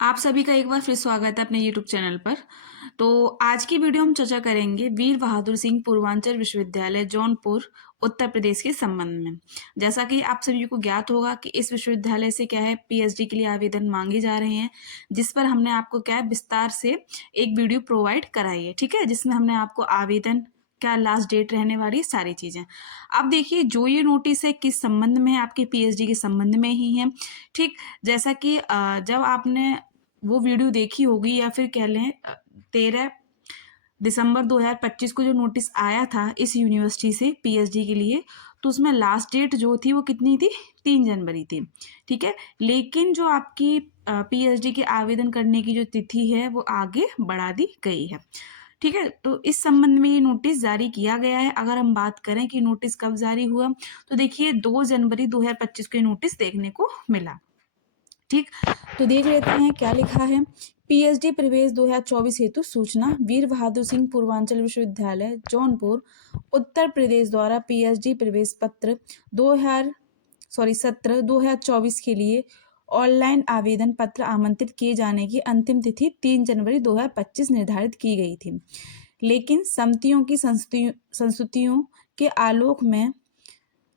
आप सभी का एक बार फिर स्वागत है अपने यूट्यूब चैनल पर। तो आज की वीडियो हम चर्चा करेंगे वीर बहादुर सिंह पूर्वांचल विश्वविद्यालय जौनपुर उत्तर प्रदेश के संबंध में। जैसा कि आप सभी को ज्ञात होगा कि इस विश्वविद्यालय से क्या है, पीएचडी के लिए आवेदन मांगे जा रहे हैं, जिस पर हमने आपको क्या है विस्तार से एक वीडियो प्रोवाइड कराई है। ठीक है, जिसमें हमने आपको आवेदन क्या लास्ट डेट रहने वाली सारी चीजें। अब देखिए, जो ये नोटिस है किस संबंध में है, आपके पीएचडी के संबंध में ही है। ठीक, जैसा कि जब आपने वो वीडियो देखी होगी या फिर कह लें 13 दिसंबर 2025 को जो नोटिस आया था इस यूनिवर्सिटी से पीएचडी के लिए, तो उसमें लास्ट डेट जो थी वो कितनी थी, 3 जनवरी थी। ठीक है, लेकिन जो आपकी पीएचडी के आवेदन करने की जो तिथि है वो आगे बढ़ा दी गई है। ठीक है, तो इस संबंध में ये नोटिस जारी किया गया है। अगर हम बात करें कि नोटिस कब जारी हुआ, तो देखिए 2 जनवरी 2025 को ये नोटिस देखने को मिला। ठीक, तो देख लेते हैं क्या लिखा है। पीएचडी प्रवेश 2024 हेतु सूचना। वीर बहादुर सिंह पूर्वांचल विश्वविद्यालय जौनपुर उत्तर प्रदेश द्वारा पीएचडी प्रवेश पत्र 2024 के लिए ऑनलाइन आवेदन पत्र आमंत्रित किए जाने की अंतिम तिथि 3 जनवरी 2025 निर्धारित की गई थी, लेकिन समितियों की संस्तुतियों के आलोक में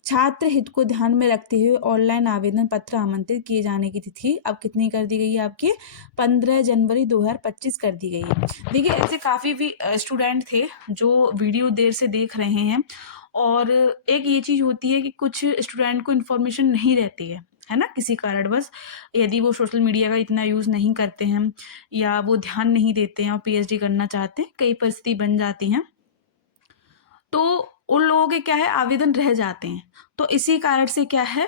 छात्र हित को ध्यान में रखते हुए ऑनलाइन आवेदन पत्र आमंत्रित किए जाने की तिथि अब कितनी कर दी गई है, आपकी 15 जनवरी 2025 कर दी गई है। देखिए, ऐसे काफ़ी भी स्टूडेंट थे जो वीडियो देर से देख रहे हैं, और एक ये चीज़ होती है कि कुछ स्टूडेंट को इन्फॉर्मेशन नहीं रहती है ना, किसी कारणवश, यदि वो सोशल मीडिया का इतना यूज़ नहीं करते हैं या वो ध्यान नहीं देते हैं और पीएचडी करना चाहते हैं, कई परिस्थिति बन जाती हैं, तो उन लोगों के क्या है, आवेदन रह जाते हैं। तो इसी कारण से क्या है,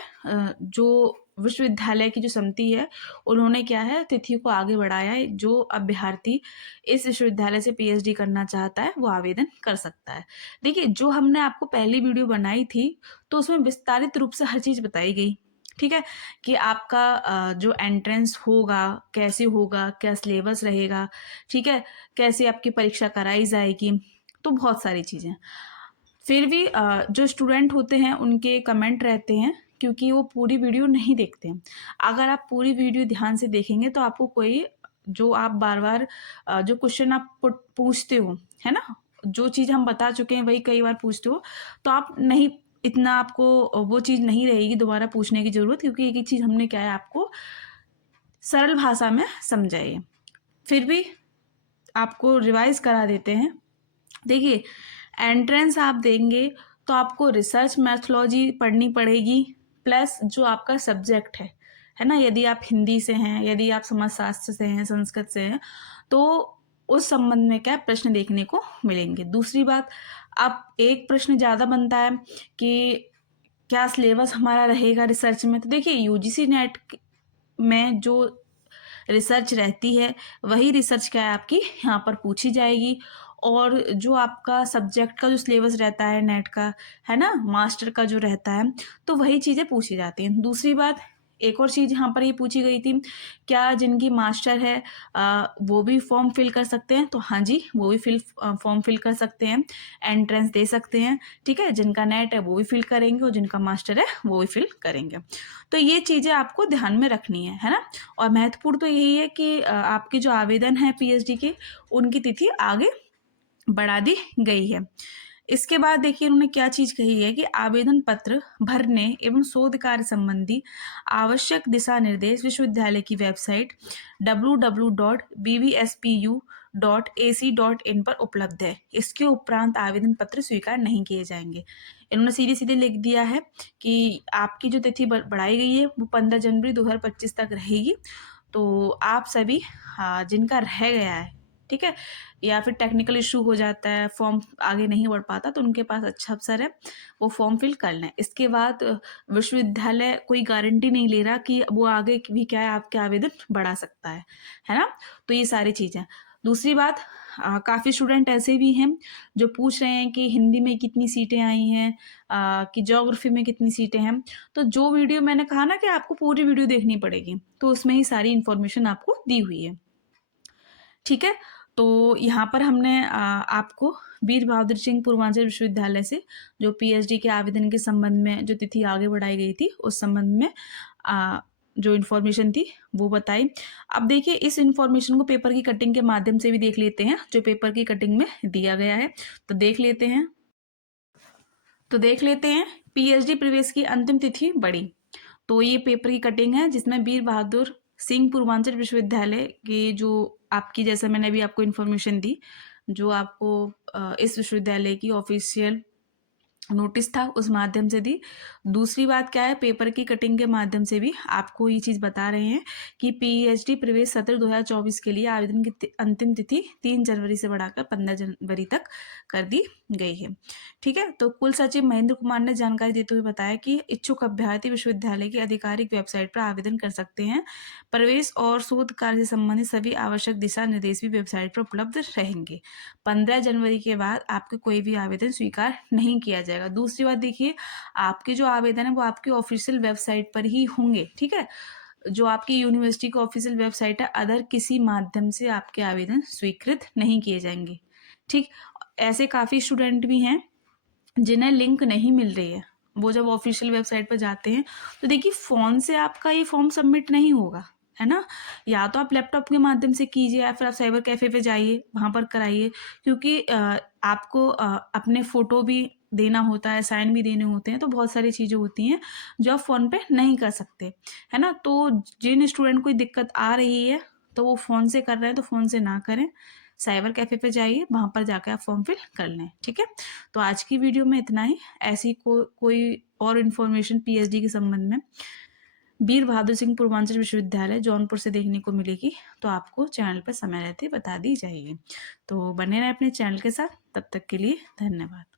जो विश्वविद्यालय की जो समिति है उन्होंने क्या है, तिथि को आगे बढ़ाया है। जो अभ्यर्थी इस विश्वविद्यालय से पीएचडी करना चाहता है वो आवेदन कर सकता है। देखिए, जो हमने आपको पहली वीडियो बनाई थी तो उसमें विस्तारित रूप से हर चीज़ बताई गई। ठीक है, कि आपका जो एंट्रेंस होगा कैसे होगा, क्या सिलेबस रहेगा, ठीक है, कैसे आपकी परीक्षा कराई जाएगी, तो बहुत सारी चीज़ें। फिर भी जो स्टूडेंट होते हैं उनके कमेंट रहते हैं, क्योंकि वो पूरी वीडियो नहीं देखते हैं। अगर आप पूरी वीडियो ध्यान से देखेंगे तो आपको कोई, जो आप बार बार जो क्वेश्चन आप पूछते हो, है ना, जो चीज़ हम बता चुके हैं वही कई बार पूछते हो, तो आप नहीं, इतना आपको वो चीज़ नहीं रहेगी दोबारा पूछने की ज़रूरत, क्योंकि एक ही चीज़ हमने क्या है आपको सरल भाषा में समझाई है। फिर भी आपको रिवाइज करा देते हैं। देखिए, एंट्रेंस आप देंगे तो आपको रिसर्च मैथोलॉजी पढ़नी पड़ेगी, प्लस जो आपका सब्जेक्ट है ना, यदि आप हिंदी से हैं, यदि आप समाजशास्त्र से हैं, संस्कृत से हैं, तो उस संबंध में क्या प्रश्न देखने को मिलेंगे। दूसरी बात, अब एक प्रश्न ज़्यादा बनता है कि क्या सिलेबस हमारा रहेगा रिसर्च में। तो देखिए, यूजीसी नेट में जो रिसर्च रहती है वही रिसर्च क्या है आपकी यहाँ पर पूछी जाएगी, और जो आपका सब्जेक्ट का जो सिलेबस रहता है नेट का, है ना, मास्टर का जो रहता है, तो वही चीज़ें पूछी जाती हैं। दूसरी बात, एक और चीज़ यहाँ पर ये पूछी गई थी, क्या जिनकी मास्टर है वो भी फॉर्म फिल कर सकते हैं, तो हाँ जी, वो भी फॉर्म फिल कर सकते हैं, एंट्रेंस दे सकते हैं। ठीक है, जिनका नेट है वो भी फिल करेंगे और जिनका मास्टर है वो भी फिल करेंगे। तो ये चीज़ें आपको ध्यान में रखनी है ना। और महत्वपूर्ण तो यही है कि आपके जो आवेदन है पीएचडी के, उनकी तिथि आगे बढ़ा दी गई है। इसके बाद देखिए उन्होंने क्या चीज़ कही है कि आवेदन पत्र भरने एवं शोध कार्य संबंधी आवश्यक दिशा निर्देश विश्वविद्यालय की वेबसाइट www.bbspu.ac.in पर उपलब्ध है। इसके उपरांत आवेदन पत्र स्वीकार नहीं किए जाएंगे। इन्होंने सीधे सीधे लिख दिया है कि आपकी जो तिथि बढ़ाई गई है वो 15 जनवरी 2025 तक रहेगी। तो आप सभी, हाँ, जिनका रह गया है, ठीक है, या फिर टेक्निकल इशू हो जाता है, फॉर्म आगे नहीं बढ़ पाता, तो उनके पास अच्छा अवसर है, वो फॉर्म फिल कर लें। इसके बाद विश्वविद्यालय कोई गारंटी नहीं ले रहा कि वो आगे भी क्या है आपके आवेदन बढ़ा सकता है ना। तो ये सारी चीज़ें। दूसरी बात, काफ़ी स्टूडेंट ऐसे भी हैं जो पूछ रहे हैं कि हिंदी में कितनी सीटें आई हैं, कि ज्योग्राफी में कितनी सीटें हैं। तो जो वीडियो मैंने कहा ना कि आपको पूरी वीडियो देखनी पड़ेगी, तो उसमें ही सारी इन्फॉर्मेशन आपको दी हुई है। ठीक है, तो यहाँ पर हमने आपको वीर बहादुर सिंह पूर्वांचल विश्वविद्यालय से जो पीएचडी के आवेदन के संबंध में जो तिथि आगे बढ़ाई गई थी उस संबंध में जो इन्फॉर्मेशन थी वो बताई। अब देखिए इस इन्फॉर्मेशन को पेपर की कटिंग के माध्यम से भी देख लेते हैं, जो पेपर की कटिंग में दिया गया है। तो देख लेते हैं पीएचडी प्रवेश की अंतिम तिथि बढ़ी। तो ये पेपर की कटिंग है जिसमें वीर बहादुर सिंह पूर्वांचल विश्वविद्यालय के जो आपकी, जैसे मैंने अभी आपको इन्फॉर्मेशन दी, जो आपको इस विश्वविद्यालय की ऑफिशियल नोटिस था उस माध्यम से दी। दूसरी बात क्या है, पेपर की कटिंग के माध्यम से भी आपको ये चीज़ बता रहे हैं कि पीएचडी प्रवेश सत्र 2024 के लिए आवेदन की अंतिम तिथि 3 जनवरी से बढ़ाकर 15 जनवरी तक कर दी गई है। ठीक है, तो कुल सचिव महेंद्र कुमार ने जानकारी देते हुए बताया कि इच्छुक अभ्यर्थी विश्वविद्यालय की आधिकारिक वेबसाइट पर आवेदन कर सकते हैं। प्रवेश और शोध कार्य से संबंधित सभी आवश्यक दिशा निर्देश भी वेबसाइट पर उपलब्ध रहेंगे। 15 जनवरी के बाद आपके कोई भी आवेदन स्वीकार नहीं किया जाएगा। दूसरी बात देखिए, आपके जो आवेदन है वो आपकी ऑफिशियल वेबसाइट पर ही होंगे। ठीक है, जो आपकी यूनिवर्सिटी की ऑफिशियल वेबसाइट है, अदर किसी माध्यम से आपके आवेदन स्वीकृत नहीं किए जाएंगे। ठीक, ऐसे काफ़ी स्टूडेंट भी हैं जिन्हें लिंक नहीं मिल रही है। वो जब ऑफिशियल वेबसाइट पर जाते हैं तो देखिए फ़ोन से आपका ये फॉर्म सबमिट नहीं होगा, है ना। या तो आप लैपटॉप के माध्यम से कीजिए या फिर आप साइबर कैफ़े पे जाइए, वहाँ पर कराइए, क्योंकि आपको अपने फ़ोटो भी देना होता है, साइन भी देने होते हैं, तो बहुत सारी चीज़ें होती हैं जो आप फ़ोन पे नहीं कर सकते, है ना। तो जिन स्टूडेंट को दिक्कत आ रही है तो वो फ़ोन से कर रहे हैं तो फ़ोन से ना करें, साइबर कैफ़े पे जाइए, वहाँ पर जाकर आप फॉर्म फिल कर लें। ठीक है, तो आज की वीडियो में इतना ही। ऐसी कोई और इन्फॉर्मेशन पीएचडी के संबंध में वीर बहादुर सिंह पूर्वांचल विश्वविद्यालय जौनपुर से देखने को मिलेगी तो आपको चैनल पर समय रहते बता दी जाएगी। तो बने रहें अपने चैनल के साथ, तब तक के लिए धन्यवाद।